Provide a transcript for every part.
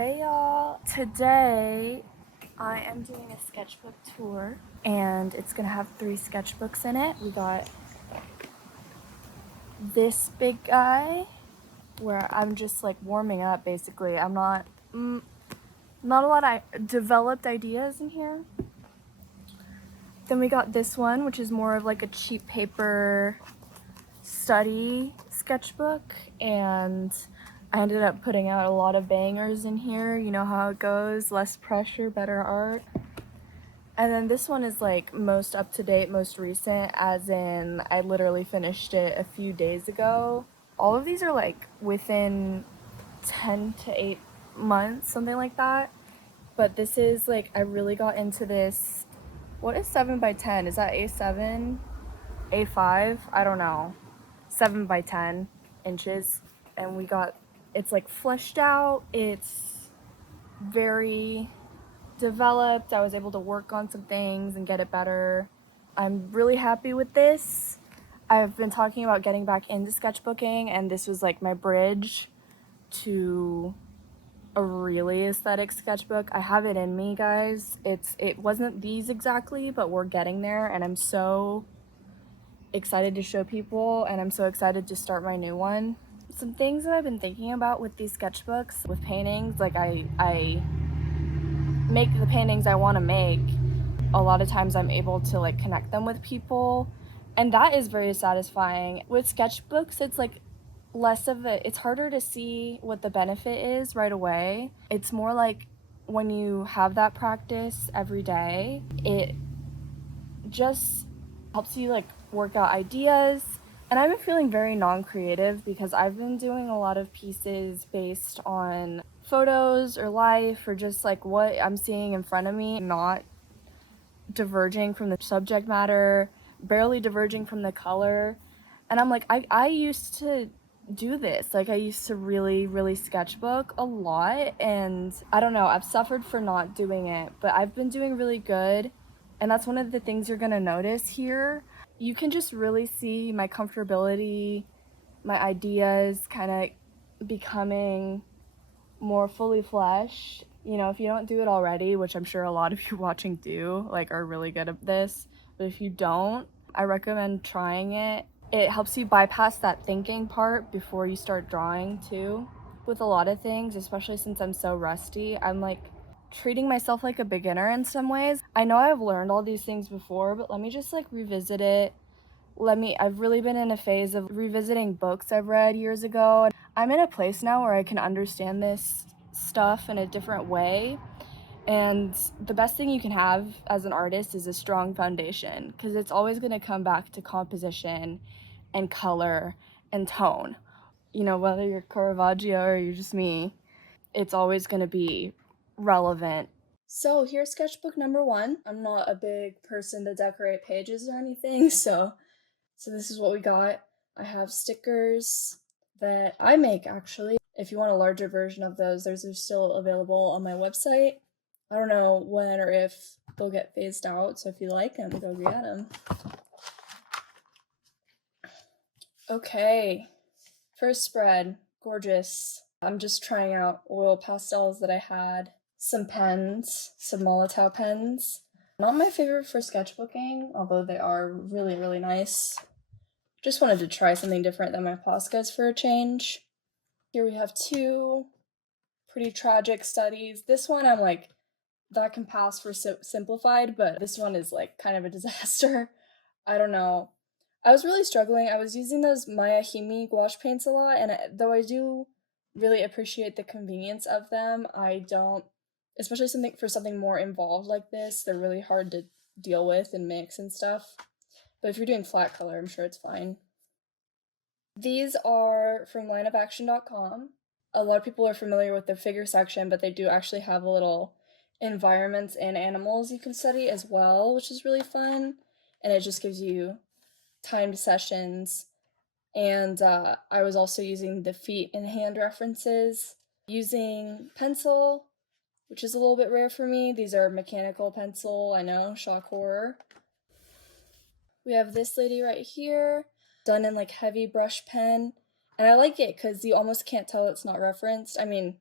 Hey y'all! Today I am doing a sketchbook tour and it's gonna have 3 sketchbooks in it. We got this big guy where I'm just like warming up basically. I'm not a lot of developed ideas in here. Then we got this one, which is more of like a cheap paper study sketchbook, and I ended up putting out a lot of bangers in here. You know how it goes, less pressure, better art. And then this one is like most up to date, most recent, as in I literally finished it a few days ago. All of these are like within 10 to 8 months, something like that. But this is like, I really got into this. What is 7 by 10? Is that A7? A5? I don't know. 7 by 10 inches. And we got, it's like fleshed out. It's very developed. I was able to work on some things and get it better. I'm really happy with this. I've been talking about getting back into sketchbooking, and this was like my bridge to a really aesthetic sketchbook. I have it in me, guys. It wasn't these exactly, but we're getting there, and I'm so excited to show people, and I'm so excited to start my new one. Some things that I've been thinking about with these sketchbooks, with paintings, like I make the paintings I want to make. A lot of times I'm able to like connect them with people, and that is very satisfying. With sketchbooks, it's like less of a, it's harder to see what the benefit is right away. It's more like when you have that practice every day, it just helps you like work out ideas. And I've been feeling very non-creative because I've been doing a lot of pieces based on photos or life or just like what I'm seeing in front of me, not diverging from the subject matter, barely diverging from the color. And I'm like, I used to do this. Like I used to really sketchbook a lot, and I don't know, I've suffered for not doing it, but I've been doing really good. And that's one of the things you're gonna notice here. You can just really see my comfortability, my ideas kind of becoming more fully fleshed. You know, if you don't do it already, which I'm sure a lot of you watching do, like are really good at this, but if you don't, I recommend trying it. It helps you bypass that thinking part before you start drawing too. With a lot of things, especially since I'm so rusty, I'm like treating myself like a beginner in some ways. I know I've learned all these things before, but let me just like revisit it. I've really been in a phase of revisiting books I've read years ago. And I'm in a place now where I can understand this stuff in a different way. And the best thing you can have as an artist is a strong foundation, because it's always going to come back to composition and color and tone. You know, whether you're Caravaggio or you're just me, it's always going to be relevant. So here's sketchbook number 1. I'm not a big person to decorate pages or anything, so this is what we got. I have stickers that I make, actually. If you want a larger version of those, those are still available on my website. I don't know when or if they'll get phased out, so if you like them, go get them. Okay, first spread, gorgeous. I'm just trying out oil pastels that I had. Some pens, some Molotow pens. Not my favorite for sketchbooking, although they are really nice. Just wanted to try something different than my Poscas for a change. Here we have 2 pretty tragic studies. This one I'm like, that can pass for simplified, but this one is like kind of a disaster. I don't know. I was really struggling. I was using those Maya Himi gouache paints a lot, and though I do really appreciate the convenience of them, I don't, especially something more involved like this, they're really hard to deal with and mix and stuff. But if you're doing flat color, I'm sure it's fine. These are from lineofaction.com. A lot of people are familiar with the figure section, but they do actually have a little environments and animals you can study as well, which is really fun. And it just gives you timed sessions. And I was also using the feet and hand references, using pencil, which is a little bit rare for me. These are mechanical pencil, I know, shock horror. We have this lady right here, done in like heavy brush pen, and I like it because you almost can't tell it's not referenced. I mean,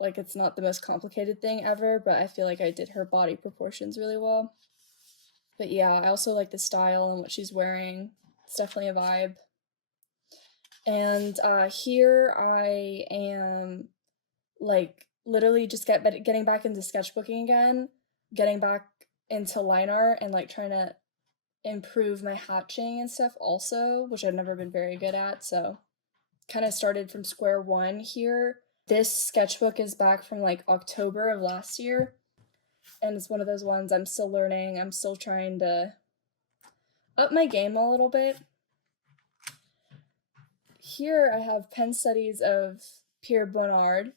Like, it's not the most complicated thing ever, but I feel like I did her body proportions really well. But yeah, I also like the style and what she's wearing. It's definitely a vibe. And here I am, like, literally just getting back into sketchbooking again, getting back into line art, and like trying to improve my hatching and stuff also, which I've never been very good at. So kind of started from square one here. This sketchbook is back from like October of last year, and it's one of those ones I'm still learning. I'm still trying to up my game a little bit. Here I have pen studies of Pierre Bonnard.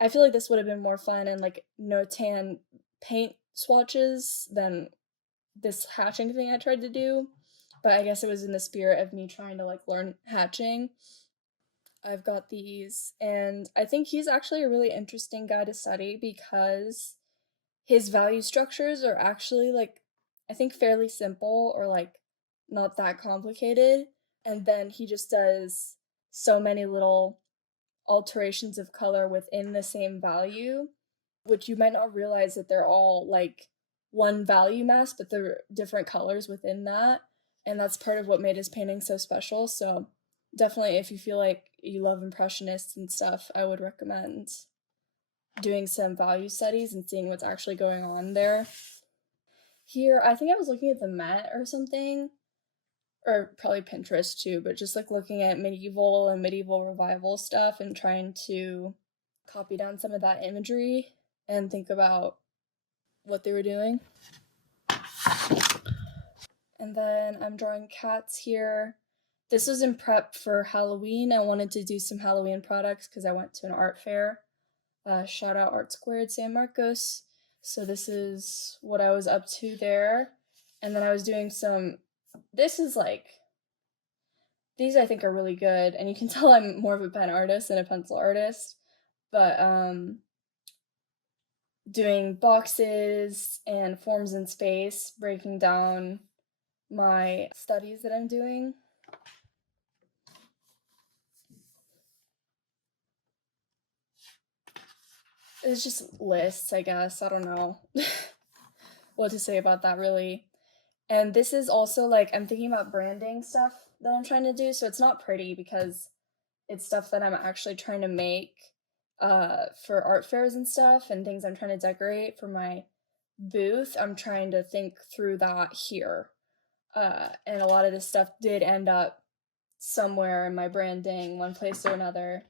I feel like this would have been more fun and like no tan paint swatches than this hatching thing I tried to do, but I guess it was in the spirit of me trying to like learn hatching. I've got these, and I think he's actually a really interesting guy to study because his value structures are actually like, I think, fairly simple or like not that complicated, and then he just does so many little alterations of color within the same value, which you might not realize that they're all like one value mass, but they're different colors within that. And that's part of what made his painting so special. So definitely, if you feel like you love impressionists and stuff, I would recommend doing some value studies and seeing what's actually going on there. Here, I think I was looking at the Met or something, or probably Pinterest too, but just like looking at medieval and medieval revival stuff and trying to copy down some of that imagery and think about what they were doing. And then I'm drawing cats here. This was in prep for Halloween. I wanted to do some Halloween products because I went to an art fair. Shout out Art Squared San Marcos. So this is what I was up to there. And then I was doing some, this is like, these I think are really good, and you can tell I'm more of a pen artist than a pencil artist, but doing boxes and forms in space, breaking down my studies that I'm doing. It's just lists, I guess. I don't know what to say about that really. And this is also like, I'm thinking about branding stuff that I'm trying to do, so it's not pretty because it's stuff that I'm actually trying to make for art fairs and stuff and things I'm trying to decorate for my booth. I'm trying to think through that here. And a lot of this stuff did end up somewhere in my branding, one place or another.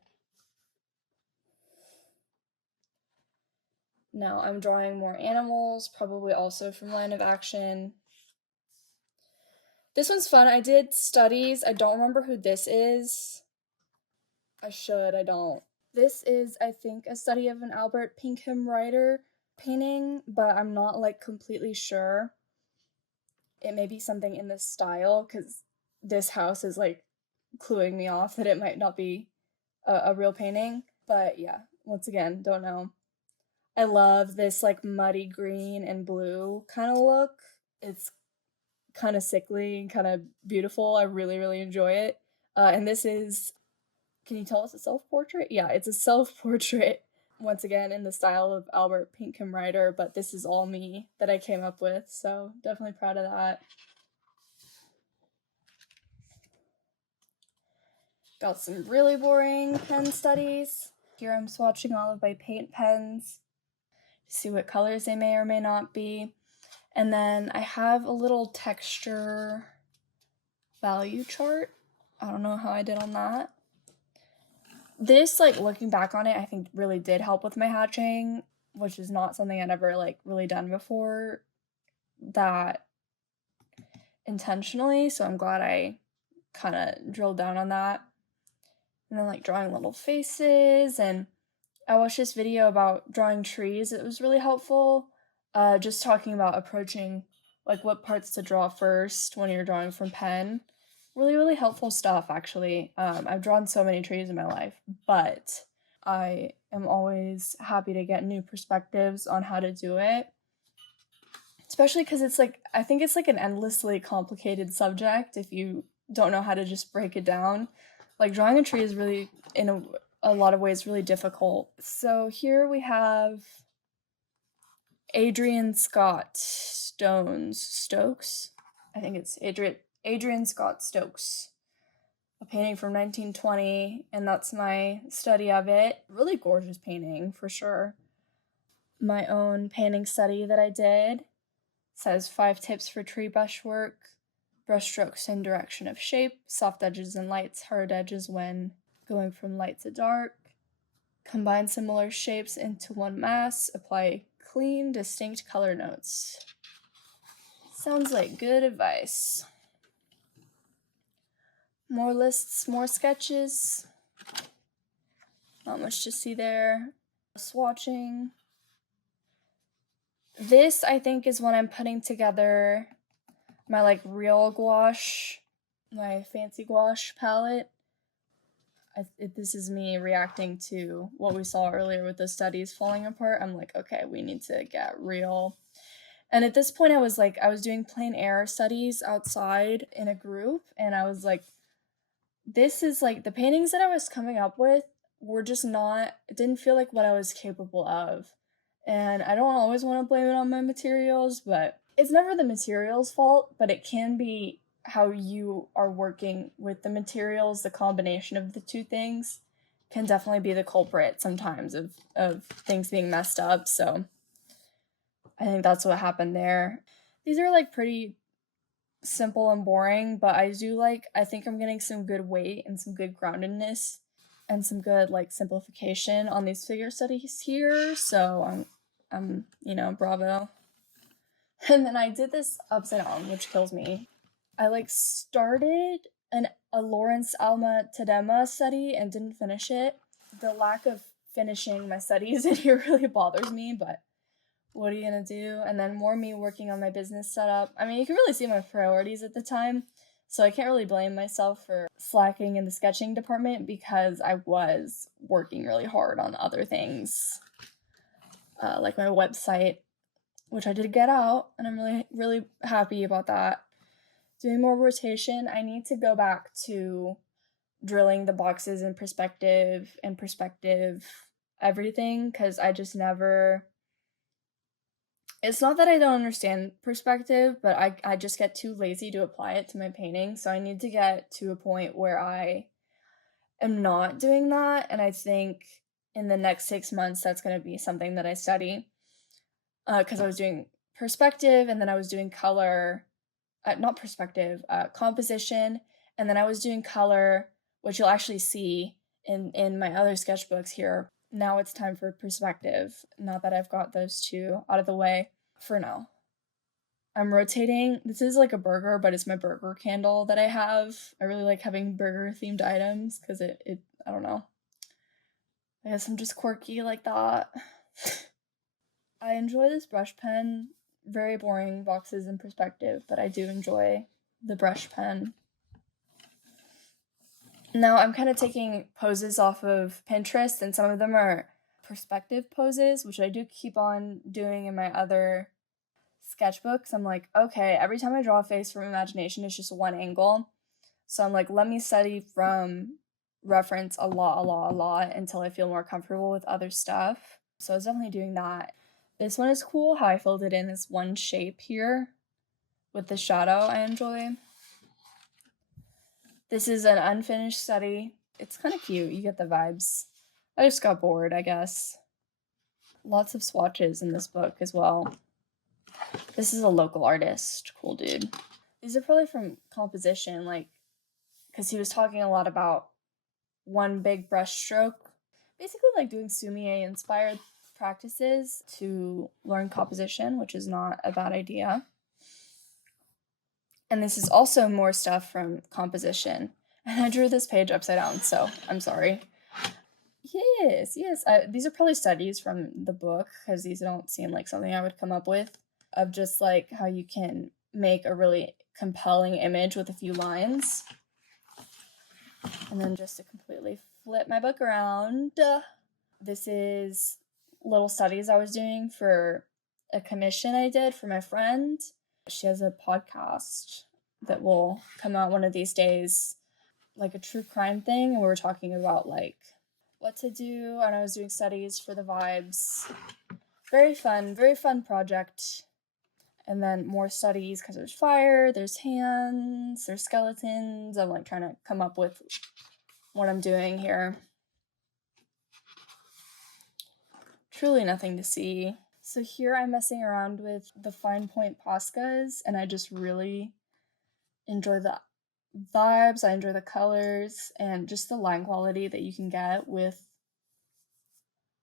Now I'm drawing more animals, probably also from Line of Action. This one's fun. I did studies. I don't remember who this is. I should, I don't. This is, I think, a study of an Albert Pinkham writer painting, but I'm not like completely sure. It may be something in this style because this house is like cluing me off that it might not be a real painting. But yeah, once again, don't know. I love this like muddy green and blue kind of look. It's kind of sickly and kind of beautiful. I really, really enjoy it. And this is, can you tell it's a self-portrait? Yeah, it's a self-portrait. Once again, in the style of Albert Pinkham writer, but this is all me that I came up with, so definitely proud of that. Got some really boring pen studies. Here I'm swatching all of my paint pens to see what colors they may or may not be. And then I have a little texture value chart. I don't know how I did on that. This, like, looking back on it, I think really did help with my hatching, which is not something I'd ever, like, really done before that intentionally, so I'm glad I kind of drilled down on that. And then, like, drawing little faces, and I watched this video about drawing trees. It was really helpful, just talking about approaching, like, what parts to draw first when you're drawing from pen. Really, really helpful stuff, actually. I've drawn so many trees in my life, but I am always happy to get new perspectives on how to do it. Especially because it's like, I think it's like an endlessly complicated subject if you don't know how to just break it down. Like, drawing a tree is really, in a lot of ways really difficult. So here we have Adrian Scott Stokes. I think it's Adrian Scott Stokes. A painting from 1920, and that's my study of it. Really gorgeous painting, for sure. My own painting study that I did says 5 tips for tree brushwork, brushstrokes in direction of shape, soft edges and lights, hard edges when going from light to dark, combine similar shapes into one mass, apply clean, distinct color notes. Sounds like good advice. More lists, more sketches. Not much to see there. Swatching. This, I think, is when I'm putting together my, like, real gouache, my fancy gouache palette. This is me reacting to what we saw earlier with the studies falling apart. I'm like, okay, we need to get real. And at this point, I was doing plein air studies outside in a group, and I was like, this is like, the paintings that I was coming up with were just not, it didn't feel like what I was capable of. And I don't always want to blame it on my materials, but it's never the materials' fault, but it can be how you are working with the materials. The combination of the two things can definitely be the culprit sometimes of things being messed up. So I think that's what happened there. These are like pretty simple and boring, but I think I'm getting some good weight and some good groundedness and some good like simplification on these figure studies here. So I'm bravo. And then I did this upside down, which kills me. I started a Lawrence Alma Tadema study and didn't finish it. The lack of finishing my studies in here really bothers me, but what are you gonna do? And then more me working on my business setup. I mean, you can really see my priorities at the time, so I can't really blame myself for slacking in the sketching department because I was working really hard on other things, like my website, which I did get out, and I'm really, really happy about that. Doing more rotation. I need to go back to drilling the boxes in perspective everything, because I just never... It's not that I don't understand perspective, but I just get too lazy to apply it to my painting, so I need to get to a point where I am not doing that, and I think in the next 6 months that's going to be something that I study, because I was doing perspective, and then I was doing color, composition, and then I was doing color, which you'll actually see in my other sketchbooks here. Now it's time for perspective, now that I've got those two out of the way for now. I'm rotating. This is like a burger, but it's my burger candle that I have. I really like having burger themed items because it I don't know. I guess I'm just quirky like that. I enjoy this brush pen. Very boring boxes in perspective, but I do enjoy the brush pen. Now I'm kind of taking poses off of Pinterest, and some of them are perspective poses, which I do keep on doing in my other sketchbooks. I'm like, okay, every time I draw a face from imagination, it's just one angle. So I'm like, let me study from reference a lot until I feel more comfortable with other stuff. So I was definitely doing that. This one is cool, how I filled it in as one shape here with the shadow I enjoy. This is an unfinished study. It's kind of cute. You get the vibes. I just got bored, I guess. Lots of swatches in this book as well. This is a local artist. Cool dude. These are probably from composition, because he was talking a lot about one big brush stroke. Basically like doing Sumier-inspired practices to learn composition, which is not a bad idea. And this is also more stuff from composition. And I drew this page upside down, so I'm sorry. Yes. These are probably studies from the book, because these don't seem like something I would come up with, of just like how you can make a really compelling image with a few lines. And then just to completely flip my book around, this is little studies I was doing for a commission I did for my friend. She has a podcast that will come out one of these days, like a true crime thing, and we were talking about like what to do, and I was doing studies for the vibes. Very fun project. And then more studies because there's fire, there's hands, there's skeletons. I'm like trying to come up with what I'm doing here. Truly nothing to see. So here I'm messing around with the fine point Poscas, and I just really enjoy the vibes, I enjoy the colors, and just the line quality that you can get with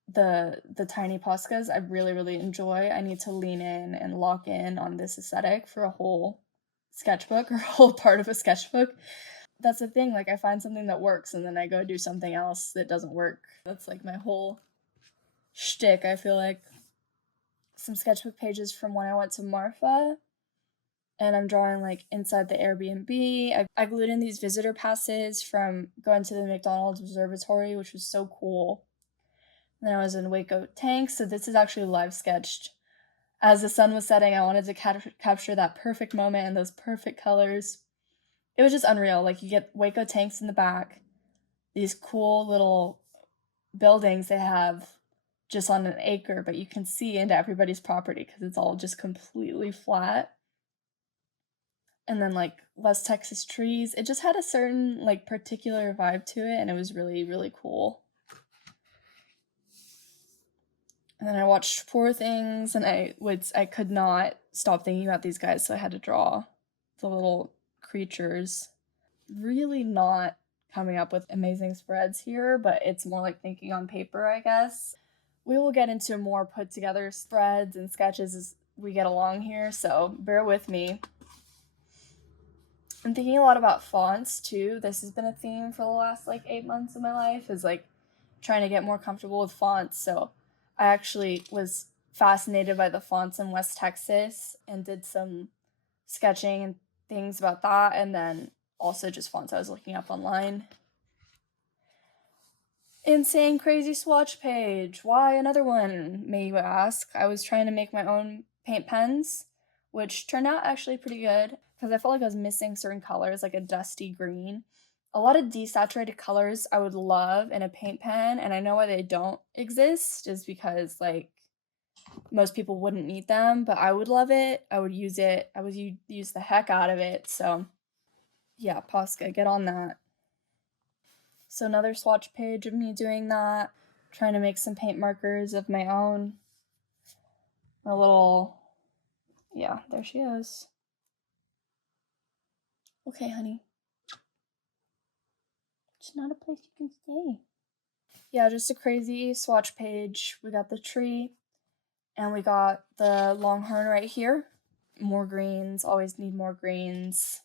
the tiny Poscas. I really enjoy. I need to lean in and lock in on this aesthetic for a whole sketchbook or a whole part of a sketchbook. That's the thing, like I find something that works and then I go do something else that doesn't work. That's like my whole shtick. I feel like some sketchbook pages from when I went to Marfa, and I'm drawing like inside the Airbnb. I glued in these visitor passes from going to the McDonald's Observatory, which was so cool. And then I was in Waco Tank, so this is actually live sketched. As the sun was setting, I wanted to capture that perfect moment and those perfect colors. It was just unreal. Like, you get Waco Tanks in the back, these cool little buildings they have just on an acre, but you can see into everybody's property because it's all just completely flat. And then like West Texas trees. It just had a certain like particular vibe to it, and it was really cool. And then I watched Poor Things, and I could not stop thinking about these guys, so I had to draw the little creatures. Really not coming up with amazing spreads here, but it's more like thinking on paper, I guess. We will get into more put together spreads and sketches as we get along here, so bear with me. I'm thinking a lot about fonts too. This has been a theme for the last like 8 months of my life, is like trying to get more comfortable with fonts. So I actually was fascinated by the fonts in West Texas and did some sketching and things about that, and then also just fonts I was looking up online. Insane crazy swatch page. Why another one, may you ask? I was trying to make my own paint pens, which turned out actually pretty good because I felt like I was missing certain colors, like a dusty green. A lot of desaturated colors I would love in a paint pen, and I know why they don't exist is because like most people wouldn't need them, but I would love it. I would use it. I would use the heck out of it. So yeah, Posca, get on that. So another swatch page of me doing that, trying to make some paint markers of my own. A little, yeah, there she is. Okay, honey. It's not a place you can stay. Yeah, just a crazy swatch page. We got the tree, and we got the longhorn right here. More greens, always need more greens.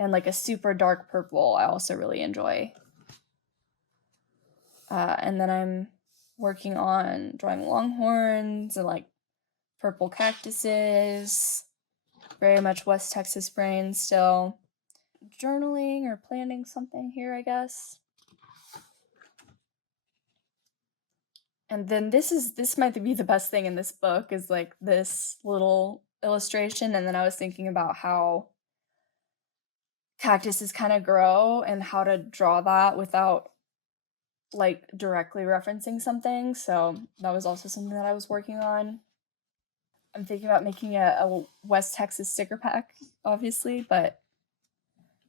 And like a super dark purple, I also really enjoy. And then I'm working on drawing longhorns and like purple cactuses. Very much West Texas brain still. Journaling or planning something here, I guess. And then this might be the best thing in this book, is like this little illustration, and then I was thinking about how cactuses kind of grow and how to draw that without like directly referencing something. So that was also something that I was working on. I'm thinking about making a West Texas sticker pack, obviously, but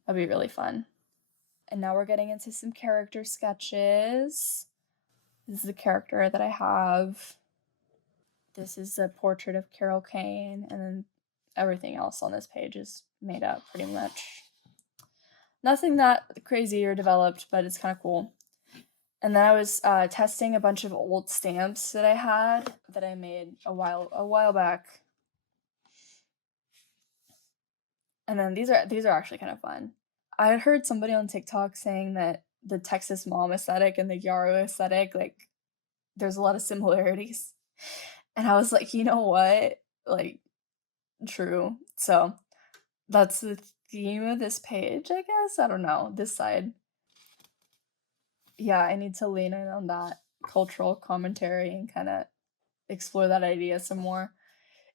that'd be really fun. And now we're getting into some character sketches. This is the character that I have. This is a portrait of Carol Kane, and then everything else on this page is made up pretty much. Nothing that crazy or developed, but it's kind of cool. And then I was testing a bunch of old stamps that I had that I made a while back. And then these are actually kind of fun. I had heard somebody on TikTok saying that the Texas mom aesthetic and the Yarrow aesthetic, like, there's a lot of similarities. And I was like, you know what? Like, true. So that's the theme of this page, I guess. I don't know. This side. Yeah, I need to lean in on that cultural commentary and kind of explore that idea some more.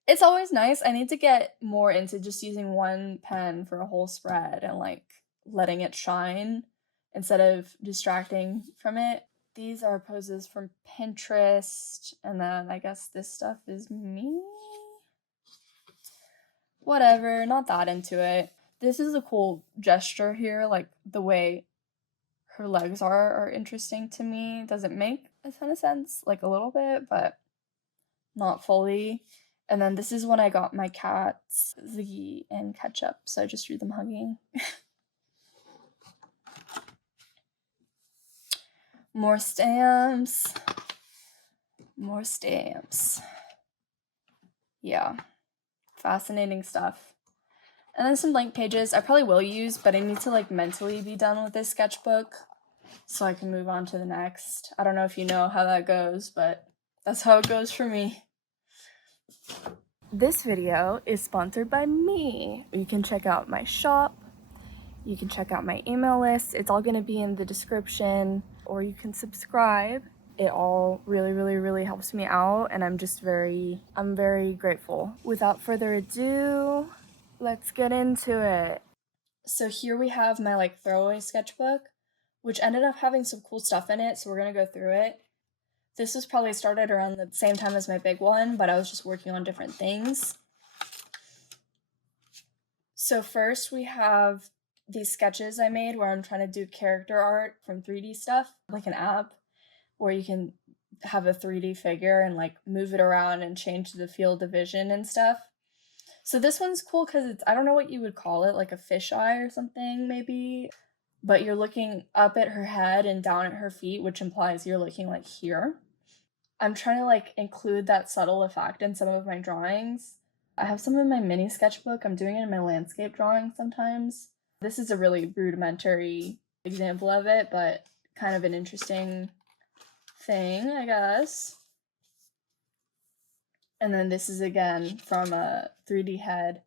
It's always nice. I need to get more into just using one pen for a whole spread and like letting it shine instead of distracting from it. These are poses from Pinterest, and then I guess this stuff is me. Whatever, not that into it. This is a cool gesture here, like the way her legs are interesting to me. Doesn't make a ton of sense, like a little bit, but not fully. And then this is when I got my cats, Ziggy and Ketchup, so I just drew them hugging. More stamps. More stamps. Yeah. Fascinating stuff. And then some blank pages I probably will use, but I need to like mentally be done with this sketchbook so I can move on to the next. I don't know if you know how that goes, but that's how it goes for me. This video is sponsored by me. You can check out my shop. You can check out my email list. It's all going to be in the description, or you can subscribe. It all really helps me out, and I'm very grateful. Without further ado, let's get into it. So here we have my like throwaway sketchbook, which ended up having some cool stuff in it, so we're going to go through it. This was probably started around the same time as my big one, but I was just working on different things. So first we have these sketches I made where I'm trying to do character art from 3D stuff, like an app where you can have a 3D figure and like move it around and change the field of vision and stuff. So this one's cool because it's, I don't know what you would call it, like a fisheye or something maybe, but you're looking up at her head and down at her feet, which implies you're looking like here. I'm trying to like include that subtle effect in some of my drawings. I have some in my mini sketchbook. I'm doing it in my landscape drawing sometimes. This is a really rudimentary example of it, but kind of an interesting thing, I guess. And then this is again from a 3D head.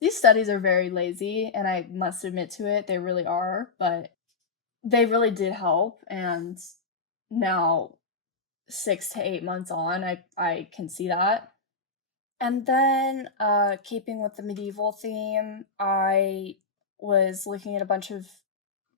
These studies are very lazy, and I must admit to it, they really are, but they really did help, and now 6 to 8 months on, I can see that. And then, keeping with the medieval theme, I was looking at a bunch of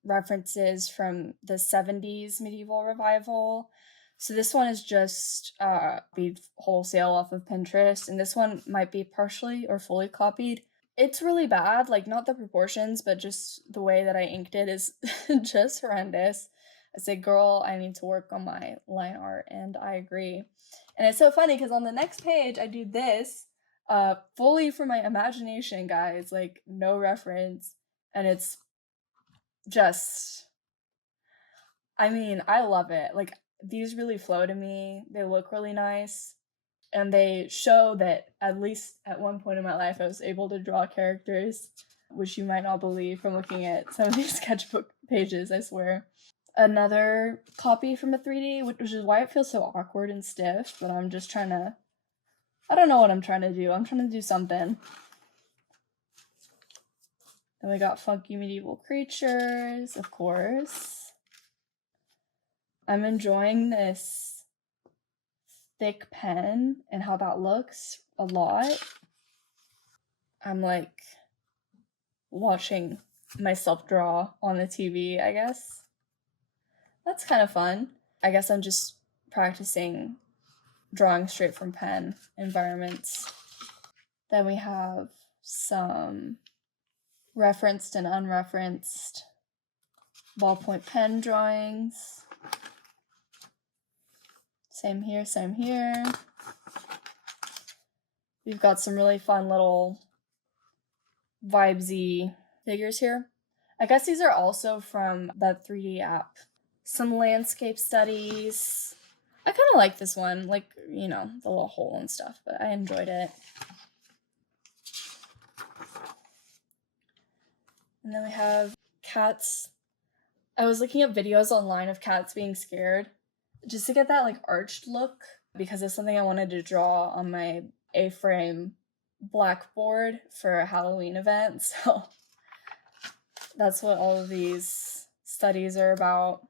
references from the 70s medieval revival. So this one is just copied wholesale off of Pinterest, and this one might be partially or fully copied. It's really bad, like not the proportions, but just the way that I inked it is just horrendous. I said, girl, I need to work on my line art, and I agree. And it's so funny because on the next page I do this fully from my imagination, guys, like no reference, and it's just, I mean, I love it. Like these really flow to me. They look really nice, and they show that at least at one point in my life I was able to draw characters, which you might not believe from looking at some of these sketchbook pages, I swear. Another copy from a 3D, which is why it feels so awkward and stiff, but I'm just trying to, I don't know what I'm trying to do. I'm trying to do something. Then we got funky medieval creatures, of course. I'm enjoying this thick pen and how that looks a lot. I'm like watching myself draw on the TV, I guess. That's kind of fun. I guess I'm just practicing drawing straight from pen environments. Then we have some referenced and unreferenced ballpoint pen drawings. Same here, same here. We've got some really fun little vibesy figures here. I guess these are also from that 3D app. Some landscape studies. I kind of like this one, like, you know, the little hole and stuff, but I enjoyed it. And then we have cats. I was looking up videos online of cats being scared just to get that like arched look, because it's something I wanted to draw on my A-frame blackboard for a Halloween event. So that's what all of these studies are about.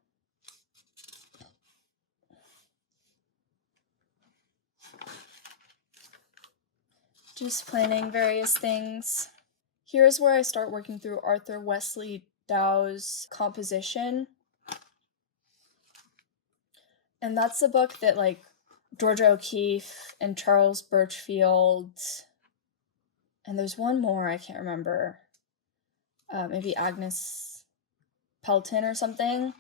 Just planning various things. Here's where I start working through Arthur Wesley Dow's composition. And that's the book that, like, Georgia O'Keeffe and Charles Birchfield, and there's one more, I can't remember, maybe Agnes Pelton or something,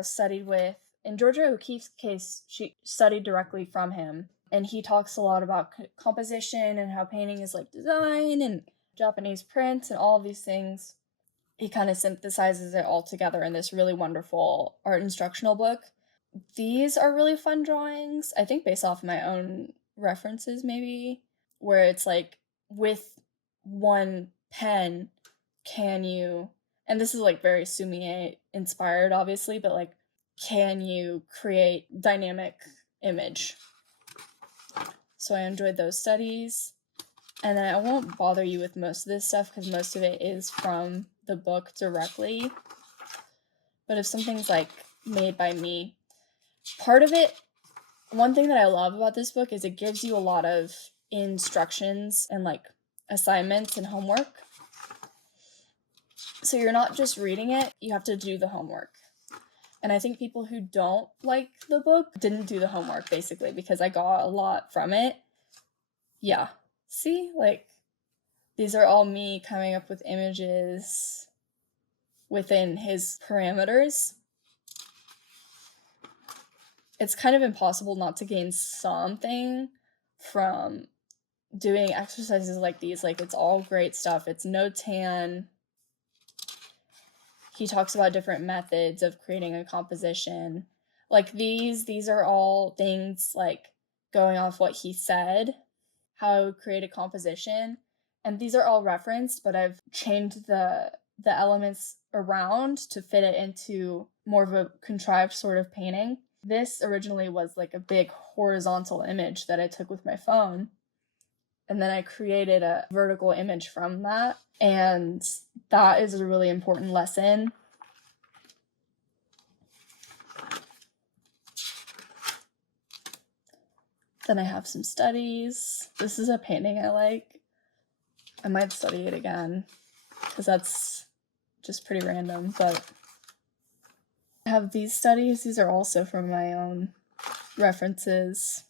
studied with. In Georgia O'Keeffe's case, she studied directly from him, and he talks a lot about composition and how painting is like design and Japanese print and all of these things. He kind of synthesizes it all together in this really wonderful art instructional book. These are really fun drawings, I think based off my own references maybe, where it's like with one pen, can you, and this is like very Sumie inspired obviously, but like, can you create dynamic image? So I enjoyed those studies. And then I won't bother you with most of this stuff because most of it is from the book directly. But if something's like made by me, part of it, one thing that I love about this book is it gives you a lot of instructions and like assignments and homework. So you're not just reading it, you have to do the homework. And I think people who don't like the book didn't do the homework, basically, because I got a lot from it. Yeah. See? Like, these are all me coming up with images within his parameters. It's kind of impossible not to gain something from doing exercises like these. Like, it's all great stuff. It's no tan. He talks about different methods of creating a composition. Like these are all things like going off what he said, how I would create a composition. And these are all referenced, but I've changed the elements around to fit it into more of a contrived sort of painting. This originally was like a big horizontal image that I took with my phone. And then I created a vertical image from that. And that is a really important lesson. Then I have some studies. This is a painting I like. I might study it again because that's just pretty random, but I have these studies. These are also from my own references.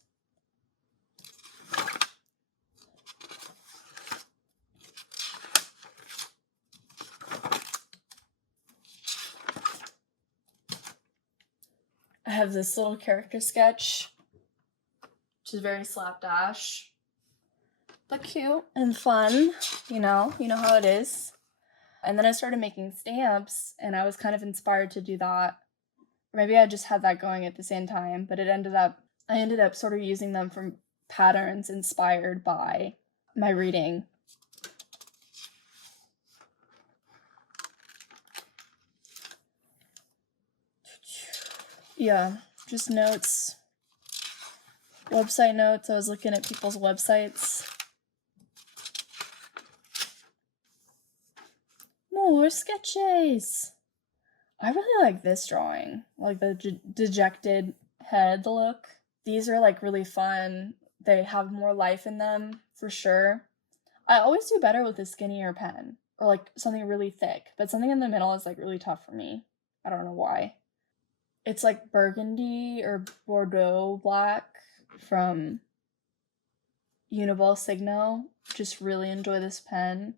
I have this little character sketch, which is very slapdash, but cute and fun, you know how it is. And then I started making stamps, and I was kind of inspired to do that. Or maybe I just had that going at the same time, but I ended up sort of using them from patterns inspired by my reading. Yeah, just notes, website notes. I was looking at people's websites. More sketches. I really like this drawing, like the dejected head look. These are like really fun. They have more life in them for sure. I always do better with a skinnier pen or like something really thick, but something in the middle is like really tough for me. I don't know why. It's like burgundy or Bordeaux black from Uniball Signo. Just really enjoy this pen.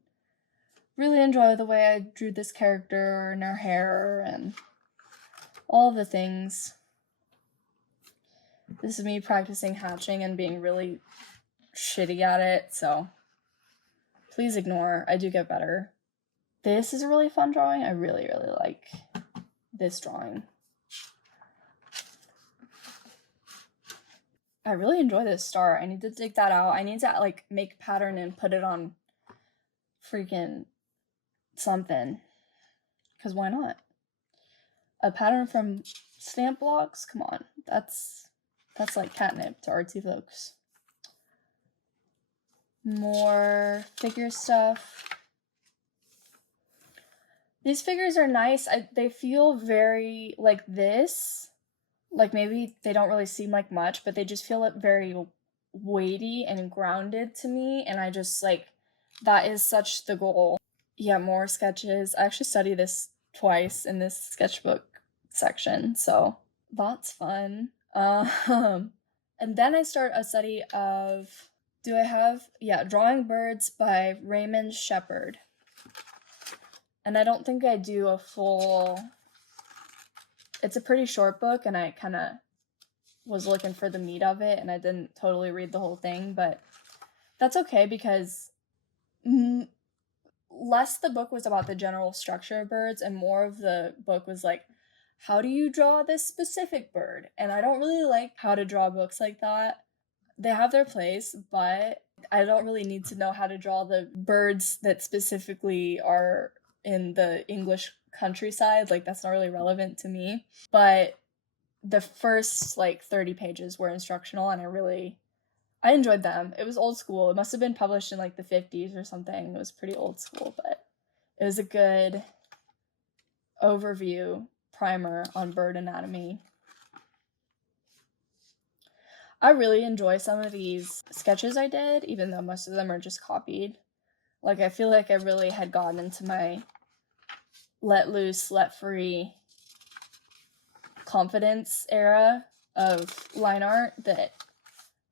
Really enjoy the way I drew this character and her hair and all the things. This is me practicing hatching and being really shitty at it, so please ignore. I do get better. This is a really fun drawing. I really, really like this drawing. I really enjoy this star. I need to dig that out. I need to like make pattern and put it on freaking something. Because why not? A pattern from stamp blocks? Come on. That's like catnip to artsy folks. More figure stuff. These figures are nice. They feel very like this. Like maybe they don't really seem like much, but they just feel very weighty and grounded to me. And I just like, that is such the goal. Yeah, more sketches. I actually studied this twice in this sketchbook section, so that's fun. And then I start a study of, Drawing Birds by Raymond Shepard. And I don't think I do a full, it's a pretty short book, and I kind of was looking for the meat of it, and I didn't totally read the whole thing, but that's okay, because less the book was about the general structure of birds, and more of the book was like, how do you draw this specific bird? And I don't really like how to draw books like that. They have their place, but I don't really need to know how to draw the birds that specifically are in the English countryside. Like, that's not really relevant to me. But the first, 30 pages were instructional, and I enjoyed them. It was old school. It must have been published in, the 50s or something. It was pretty old school, but it was a good overview primer on bird anatomy. I really enjoy some of these sketches I did, even though most of them are just copied. I feel like I really had gotten into my let loose, let free confidence era of line art that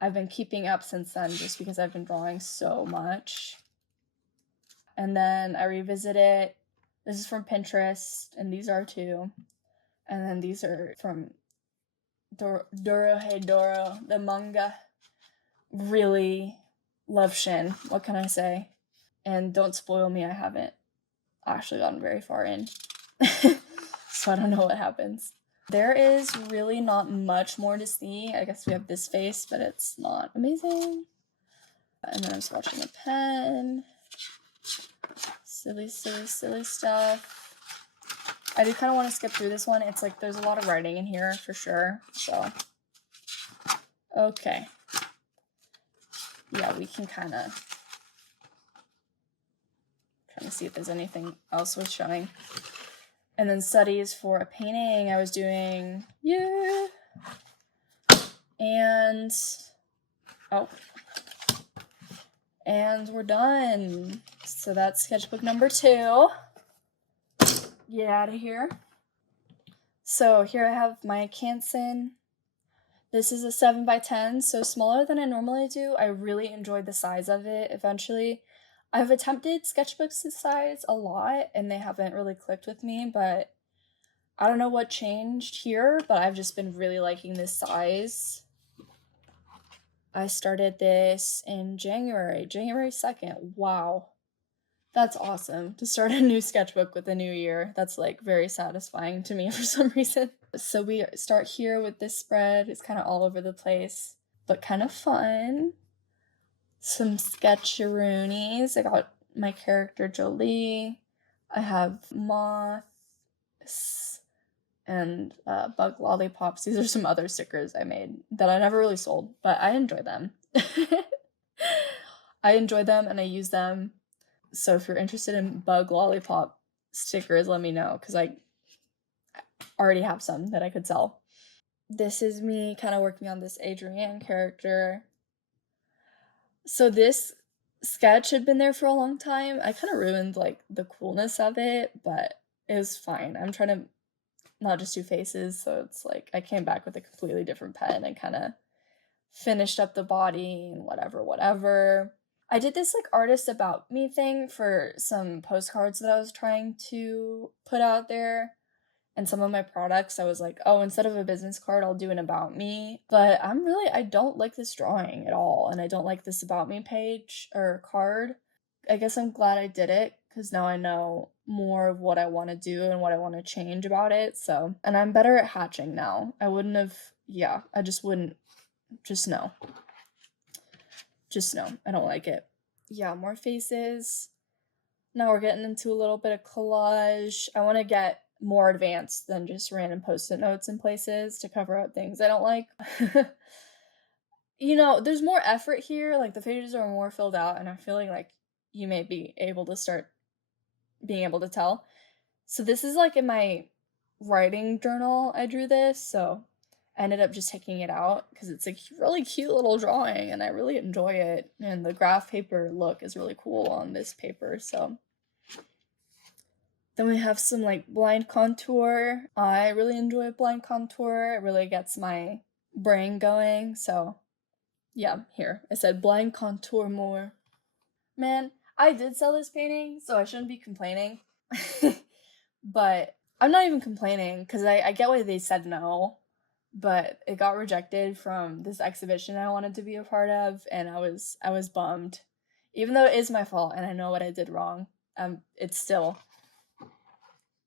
I've been keeping up since then, just because I've been drawing so much. And then I revisit it. This is from Pinterest, and these are too. And then these are from Doro, the manga. Really love Shin. What can I say? And don't spoil me, I haven't actually gotten very far in. So I don't know what happens. There is really not much more to see. I guess we have this face, but it's not amazing. And then I'm swatching a pen. Silly stuff. I do kind of want to skip through this one. It's there's a lot of writing in here for sure. So, okay. Yeah, we can kind of trying to see if there's anything else worth showing. And then studies for a painting I was doing. Yeah. And we're done. So that's sketchbook number 2. Get out of here. So here I have my Canson. This is a 7x10, so smaller than I normally do. I really enjoyed the size of it eventually. I've attempted sketchbooks this size a lot, and they haven't really clicked with me, but I don't know what changed here, but I've just been really liking this size. I started this in January 2nd. Wow. That's awesome. To start a new sketchbook with a new year. That's very satisfying to me for some reason. So we start here with this spread. It's kind of all over the place, but kind of fun. Some sketcheroonies. I got my character Jolie. I have moths and bug lollipops. These are some other stickers I made that I never really sold, but I enjoy them. I enjoy them and I use them. So if you're interested in bug lollipop stickers, let me know, because I already have some that I could sell. This is me kind of working on this Adrienne character. So this sketch had been there for a long time. I kind of ruined the coolness of it, but it was fine. I'm trying to not just do faces, so it's I came back with a completely different pen and kind of finished up the body and whatever. I did this artist about me thing for some postcards that I was trying to put out there, and some of my products I was instead of a business card, I'll do an about me. But I don't like this drawing at all, and I don't like this about me page or card. I guess I'm glad I did it, because now I know more of what I want to do and what I want to change about it. So, and I'm better at hatching now. I just wouldn't, just no. Just no, I don't like it. Yeah, more faces. Now we're getting into a little bit of collage. I want to get more advanced than just random post-it notes in places to cover up things I don't like. There's more effort here. The pages are more filled out, and I'm feeling you may be able to start being able to tell. So this is in my writing journal I drew this, so I ended up just taking it out because it's a really cute little drawing and I really enjoy it. And the graph paper look is really cool on this paper, so. Then we have some blind contour. I really enjoy blind contour. It really gets my brain going, so yeah, here. I said blind contour more. Man, I did sell this painting, so I shouldn't be complaining. But I'm not even complaining because I get why they said no, but it got rejected from this exhibition I wanted to be a part of, and I was bummed. Even though it is my fault and I know what I did wrong, it's still,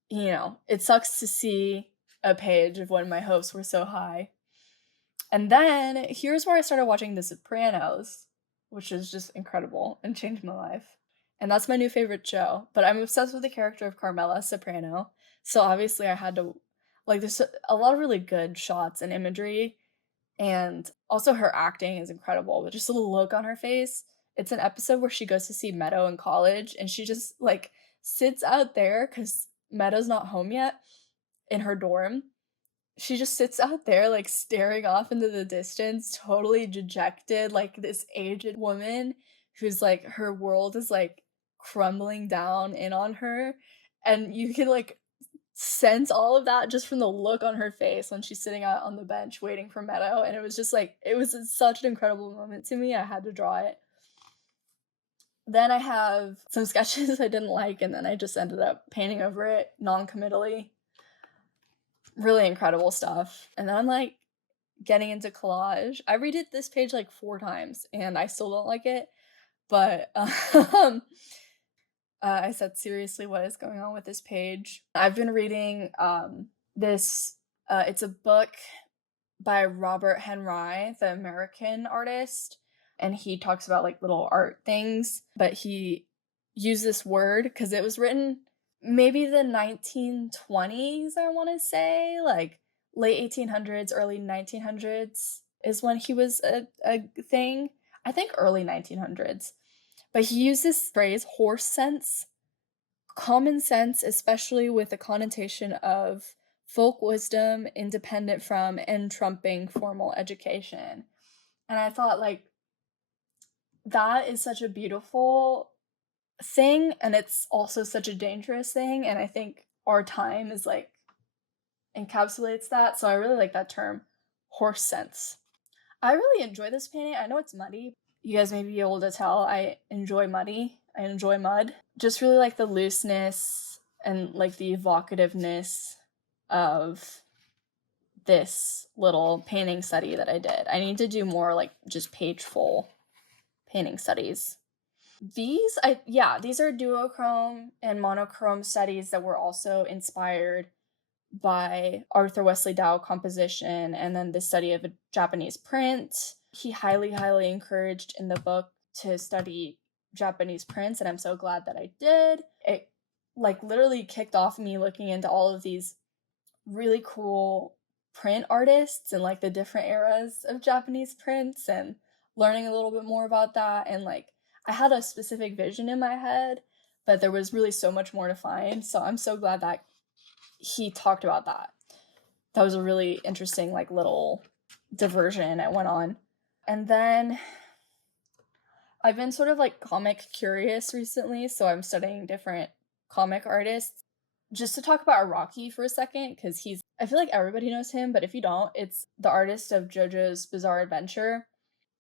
you know, it sucks to see a page of when my hopes were so high. And then here's where I started watching The Sopranos, which is just incredible and changed my life. And that's my new favorite show. But I'm obsessed with the character of Carmela Soprano. So obviously I had to, like, there's a lot of really good shots and imagery. And also her acting is incredible. But just the look on her face. It's an episode where she goes to see Meadow in college and she just, like, sits out there because Meadow's not home yet in her dorm. She just sits out there, like, staring off into the distance, totally dejected, like this aged woman who's like, her world is like crumbling down in on her. And you can like sense all of that just from the look on her face when she's sitting out on the bench waiting for Meadow. And it was just like, it was such an incredible moment to me. I had to draw it. Then I have some sketches I didn't like, and then I just ended up painting over it non-committally. Really incredible stuff. And then I'm like getting into collage. I redid this page like 4 times and I still don't like it. But I said, seriously, what is going on with this page? I've been reading this, it's a book by Robert Henry, the American artist. And he talks about like little art things, but he used this word because it was written maybe the 1920s, I want to say, like late 1800s, early 1900s is when he was a thing. I think early 1900s. But he used this phrase, horse sense, common sense, especially with the connotation of folk wisdom, independent from, and trumping formal education. And I thought, like, that is such a beautiful thing, and it's also such a dangerous thing, and I think our time is like encapsulates that. So I really like that term, horse sense. I really enjoy this painting. I know it's muddy. You guys may be able to tell I enjoy muddy. I enjoy mud. Just really like the looseness and like the evocativeness of this little painting study that I did. I need to do more like just page full painting studies. These are duochrome and monochrome studies that were also inspired by Arthur Wesley Dow composition and then the study of a Japanese print. He highly, highly encouraged in the book to study Japanese prints, and I'm so glad that I did. It like literally kicked off me looking into all of these really cool print artists and like the different eras of Japanese prints and learning a little bit more about that. And like I had a specific vision in my head, but there was really so much more to find. So I'm so glad that he talked about that. That was a really interesting like little diversion I went on. And then I've been sort of like comic curious recently, so I'm studying different comic artists. Just to talk about Araki for a second, because I feel like everybody knows him, but if you don't, it's the artist of JoJo's Bizarre Adventure.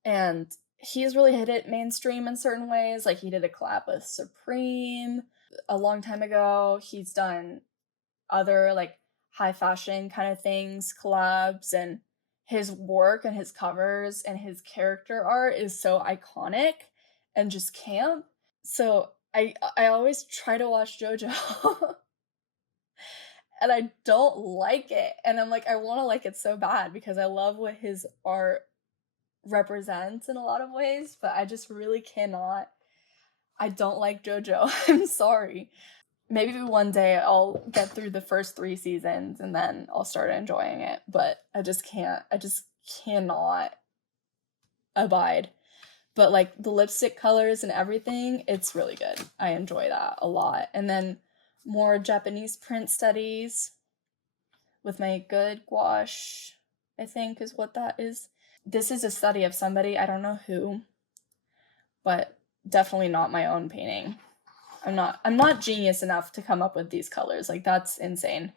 And he's really hit it mainstream in certain ways. Like he did a collab with Supreme a long time ago. He's done other like high fashion kind of things, collabs, and his work and his covers and his character art is so iconic and just camp. So I always try to watch JoJo and I don't like it. And I'm like, I want to like it so bad because I love what his art represents in a lot of ways, but I just really cannot. I don't like JoJo. I'm sorry. Maybe one day I'll get through the first 3 seasons and then I'll start enjoying it, but I just cannot abide. But like the lipstick colors and everything, it's really good. I enjoy that a lot. And then more Japanese print studies with my good gouache, I think is what that is. This is a study of somebody, I don't know who, but definitely not my own painting. I'm not genius enough to come up with these colors. Like that's insane.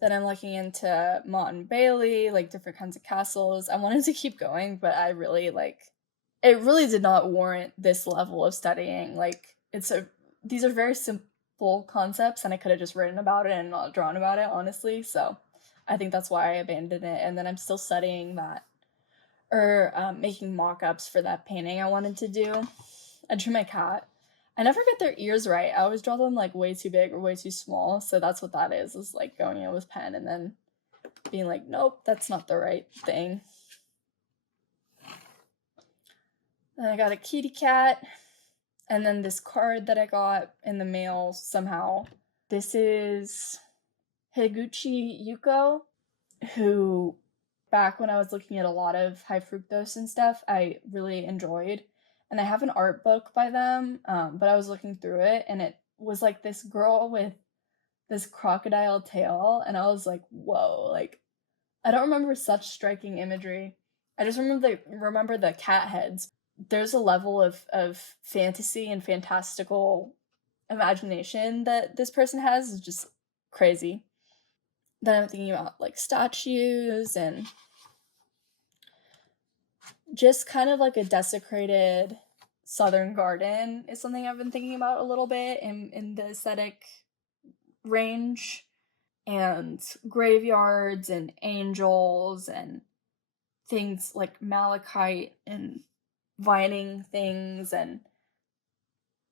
Then I'm looking into Mont and Bailey, like different kinds of castles. I wanted to keep going, but I really it really did not warrant this level of studying. Like these are very simple concepts, and I could have just written about it and not drawn about it, honestly. So I think that's why I abandoned it. And then I'm still studying that, or making mock-ups for that painting I wanted to do. I drew my cat. I never get their ears right. I always draw them like way too big or way too small. So that's what that is like going in with pen and then being like, nope, that's not the right thing. Then I got a kitty cat. And then this card that I got in the mail somehow. This is Higuchi Yuko, who back when I was looking at a lot of high fructose and stuff, I really enjoyed. And I have an art book by them, but I was looking through it, and it was like this girl with this crocodile tail, and I was like, whoa, like, I don't remember such striking imagery. I just remember the cat heads. There's a level of fantasy and fantastical imagination that this person has is just crazy. Then I'm thinking about like statues and just kind of like a desecrated southern garden is something I've been thinking about a little bit in the aesthetic range, and graveyards and angels and things like malachite and vining things and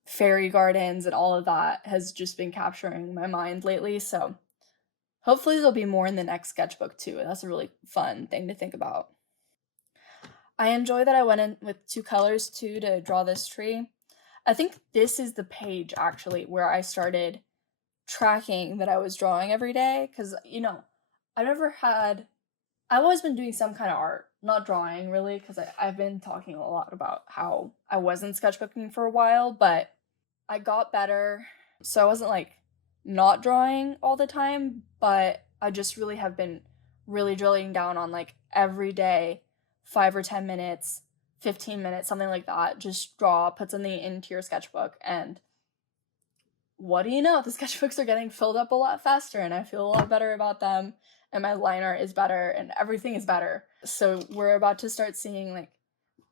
fairy gardens, and all of that has just been capturing my mind lately. So hopefully there'll be more in the next sketchbook too. That's a really fun thing to think about. I enjoy that I went in with 2 colors too to draw this tree. I think this is the page actually where I started tracking that I was drawing every day, because I've always been doing some kind of art, not drawing really, because I've been talking a lot about how I wasn't sketchbooking for a while, but I got better, so I wasn't like not drawing all the time, but I just really have been really drilling down on like every day, 5 or 10 minutes, 15 minutes, something like that. Just draw, put something into your sketchbook, and what do you know? The sketchbooks are getting filled up a lot faster, and I feel a lot better about them, and my line art is better, and everything is better. So we're about to start seeing like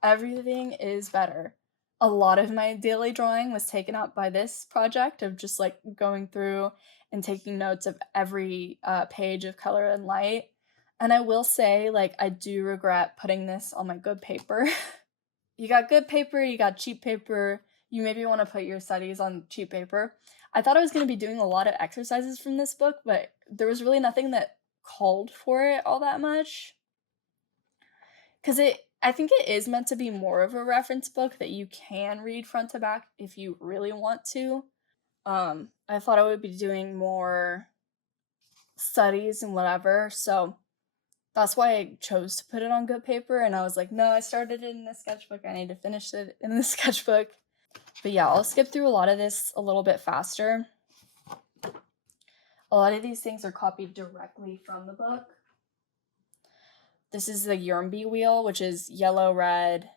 everything is better. A lot of my daily drawing was taken up by this project of just like going through and taking notes of every page of color and light. And I will say, like, I do regret putting this on my good paper. You got good paper, you got cheap paper. You maybe want to put your studies on cheap paper. I thought I was going to be doing a lot of exercises from this book, but there was really nothing that called for it all that much. Because I think it is meant to be more of a reference book that you can read front to back if you really want to. I thought I would be doing more studies and whatever, so that's why I chose to put it on good paper, and I was like, no, I started it in the sketchbook, I need to finish it in the sketchbook. But yeah, I'll skip through a lot of this a little bit faster. A lot of these things are copied directly from the book. This is the Yurmby wheel, which is yellow, red,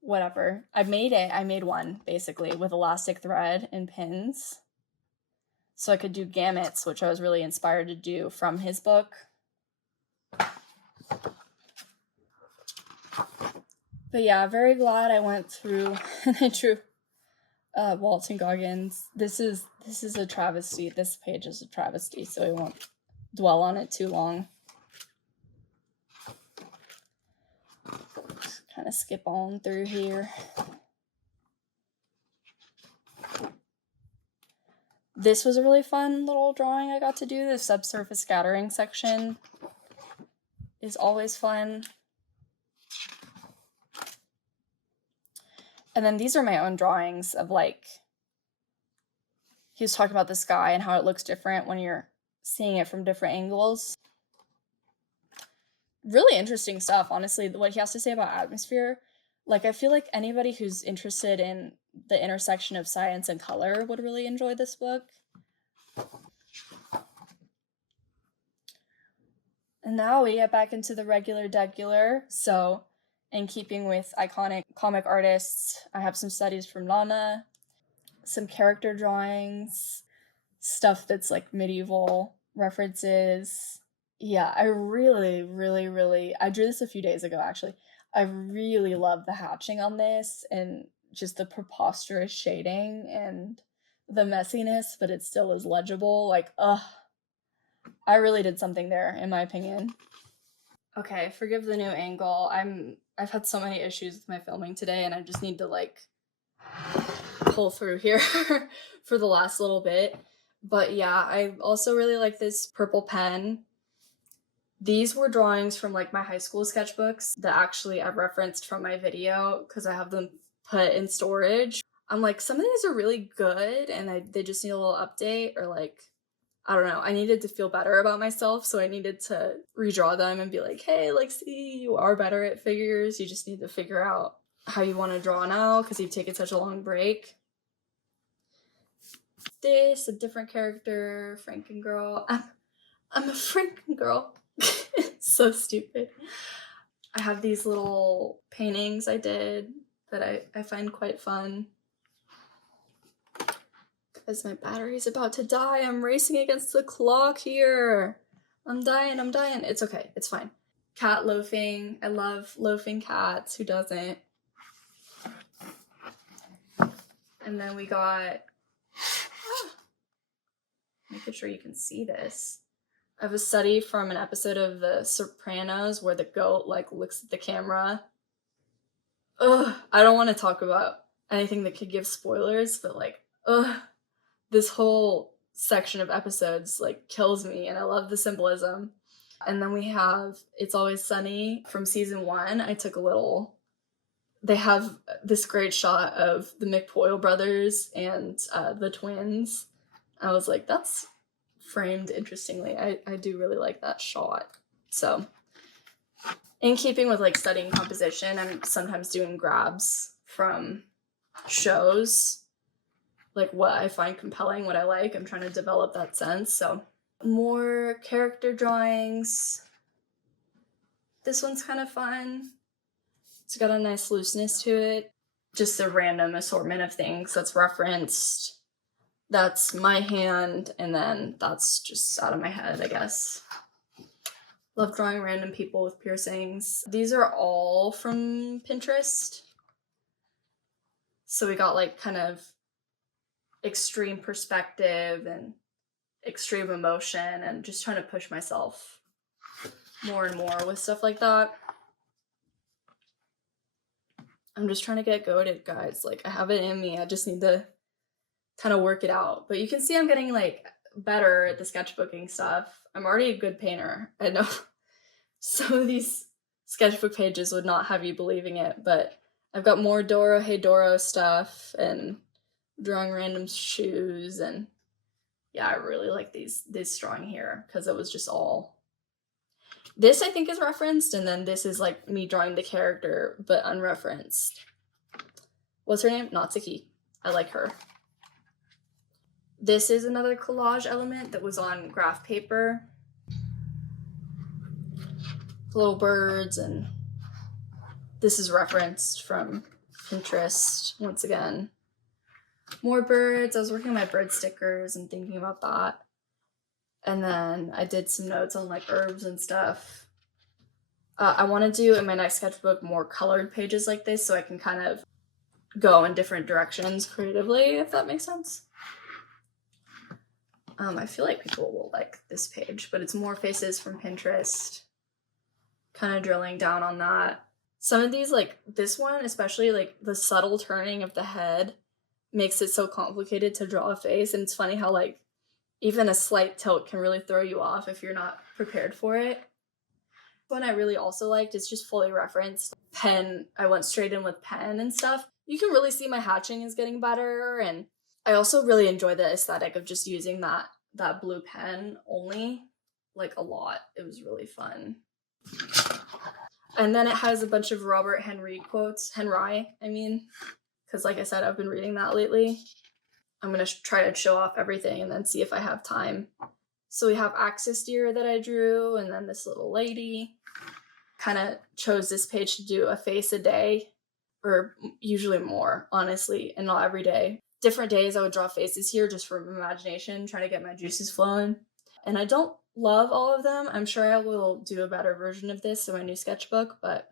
whatever. I made one, basically, with elastic thread and pins. So I could do gamuts, which I was really inspired to do from his book. But yeah, very glad I went through and I drew Walton Goggins. This is a travesty. This page is a travesty, so I won't dwell on it too long. Kind of skip on through here. This was a really fun little drawing I got to do. The subsurface scattering section is always fun. And then these are my own drawings of like, he was talking about the sky and how it looks different when you're seeing it from different angles. Really interesting stuff, honestly, what he has to say about atmosphere. Like, I feel like anybody who's interested in the intersection of science and color would really enjoy this book. And now we get back into the regular. So, in keeping with iconic comic artists, I have some studies from Nana, some character drawings, stuff that's like medieval references. Yeah, I really, I drew this a few days ago actually. I really love the hatching on this and just the preposterous shading and the messiness, but it still is legible. Like, ugh, I really did something there, in my opinion. Okay, forgive the new angle. I've had so many issues with my filming today, and I just need to like pull through here for the last little bit. But yeah, I also really like this purple pen. These were drawings from like my high school sketchbooks that actually I've referenced from my video because I have them put in storage. I'm like, some of these are really good and they just need a little update, or like, I don't know, I needed to feel better about myself, so I needed to redraw them and be like, hey, like, see, you are better at figures. You just need to figure out how you want to draw now because you've taken such a long break. This, a different character, Frankengirl. I'm a Frankengirl. So stupid. I have these little paintings I did that I find quite fun. Because my battery's about to die. I'm racing against the clock here. I'm dying. It's okay. It's fine. Cat loafing. I love loafing cats. Who doesn't? And then we got... making sure you can see this. I have a study from an episode of The Sopranos where the goat like looks at the camera. Ugh, I don't want to talk about anything that could give spoilers, but like, ugh, this whole section of episodes like kills me, and I love the symbolism. And then we have It's Always Sunny from season 1. I took a little... They have this great shot of the McPoyle brothers and the twins. I was like, that's framed interestingly. I do really like that shot. So in keeping with like studying composition, I'm sometimes doing grabs from shows, like what I find compelling, what I like. I'm trying to develop that sense. So more character drawings. This one's kind of fun. It's got a nice looseness to it. Just a random assortment of things that's referenced. That's my hand, and then that's just out of my head, I guess. Love drawing random people with piercings. These are all from Pinterest. So we got like kind of extreme perspective and extreme emotion, and just trying to push myself more and more with stuff like that. I'm just trying to get goated, guys. Like, I have it in me. I just need to kind of work it out. But you can see I'm getting like better at the sketchbooking stuff. I'm already a good painter. I know some of these sketchbook pages would not have you believing it, but I've got more Doro Hey Doro stuff and drawing random shoes, and yeah, I really like this drawing here because it was just all... This I think is referenced, and then this is like me drawing the character but unreferenced. What's her name? Natsuki. I like her. This is another collage element that was on graph paper. Little birds, and this is referenced from Pinterest once again. More birds. I was working on my bird stickers and thinking about that. And then I did some notes on like herbs and stuff. I want to do in my next sketchbook more colored pages like this so I can kind of go in different directions creatively, if that makes sense. I feel like people will like this page, but it's more faces from Pinterest. Kind of drilling down on that. Some of these, like this one, especially like the subtle turning of the head makes it so complicated to draw a face. And it's funny how like even a slight tilt can really throw you off if you're not prepared for it. One I really also liked is just fully referenced. Pen, I went straight in with pen and stuff. You can really see my hatching is getting better, and I also really enjoy the aesthetic of just using that blue pen only, like a lot. It was really fun. And then it has a bunch of Robert Henry quotes. Henry, I mean, because like I said, I've been reading that lately. I'm going to try to show off everything and then see if I have time. So we have axis deer that I drew, and then this little lady. Kind of chose this page to do a face a day, or usually more, honestly, and not every day. Different days I would draw faces here just from imagination, trying to get my juices flowing. And I don't love all of them. I'm sure I will do a better version of this in my new sketchbook, but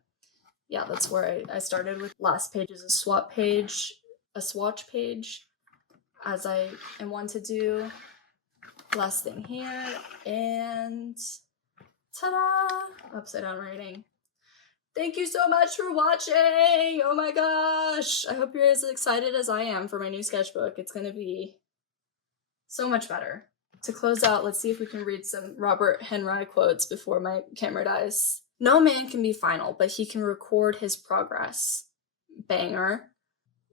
yeah, that's where I started with. Last page is a swatch page, as I am one to do. Last thing here, and ta-da! Upside down writing. Thank you so much for watching! Oh my gosh! I hope you're as excited as I am for my new sketchbook. It's gonna be so much better. To close out, let's see if we can read some Robert Henry quotes before my camera dies. No man can be final, but he can record his progress. Banger.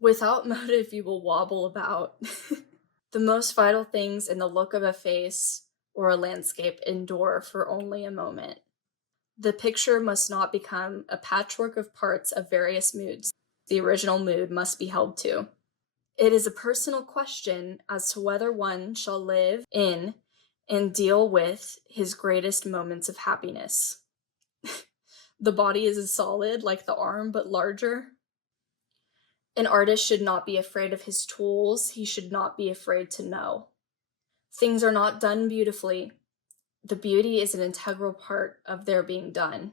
Without motive, you will wobble about. The most vital things in the look of a face or a landscape endure for only a moment. The picture must not become a patchwork of parts of various moods. The original mood must be held to. It is a personal question as to whether one shall live in and deal with his greatest moments of happiness. The body is as solid, like the arm, but larger. An artist should not be afraid of his tools. He should not be afraid to know. Things are not done beautifully. The beauty is an integral part of their being done.